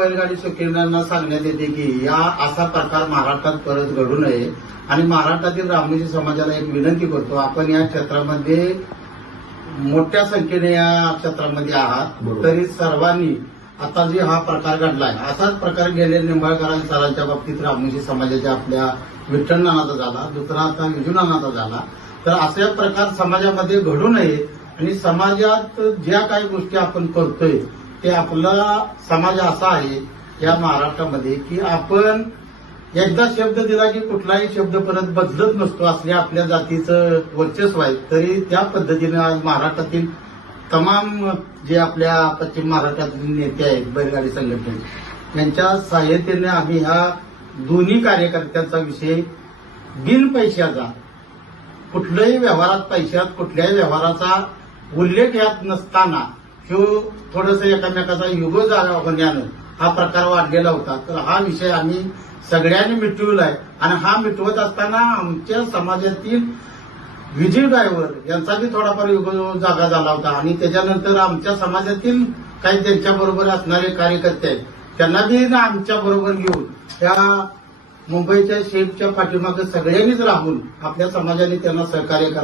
बैलगाडी शौकीनांना सांगण्यात येते की या असा प्रकार महाराष्ट्रात परत घडू नये आणि महाराष्ट्रातील रामोशी समाजाला एक विनंती करतो, आपण या क्षेत्रामध्ये मोठ्या संख्येने या क्षेत्रामध्ये आहात, तरी सर्वांनी आता जे हा प्रकार घडलाय असाच प्रकार गेले निंबाळकर सरांच्या बाबतीत रामोशी समाजाच्या आपल्या विठ्ठल नानाचा झाला, दुसरा आता विजू नानाचा झाला. तर असे प्रकार समाजामध्ये घडू नये आणि समाजात ज्या काही गोष्टी आपण करतोय ते आपला समाज असा आहे या महाराष्ट्रामध्ये की आपण एकदा शब्द दिला की कुठलाही शब्द परत बदलत नसतो, असल्या आपल्या जातीचं वर्चस्व आहे. तरी त्या पद्धतीने आज महाराष्ट्रातील तमाम जे आपल्या पश्चिम महाराष्ट्रातील नेते आहेत बैलगाडी संघटनेचे यांच्या सहाय्यतेने आम्ही ह्या दोन्ही कार्यकर्त्यांचा विषय बिन पैशाचा कुठल्याही व्यवहारात पैशात कुठल्याही व्यवहाराचा उल्लेख यात नसताना ह्यो थोडंसं एकमेकाचा युगो होण्यानं हा प्रकार वाढलेला होता. तर हा विषय आम्ही सगळ्यांनी मिटविलाय आणि हा मिटवत असताना आमच्या समाजातील विजय ड्रायव्हर यांचा बी थोडाफार युगो जागा झाला होता आणि त्याच्यानंतर आमच्या समाजातील काही त्यांच्याबरोबर असणारे कार्यकर्ते आहेत त्यांना बी आमच्या बरोबर घेऊन त्या मुंबईच्या शेपच्या पाठीमागे सगळ्यांनीच राहून आपल्या समाजाने त्यांना सहकार्य करावं.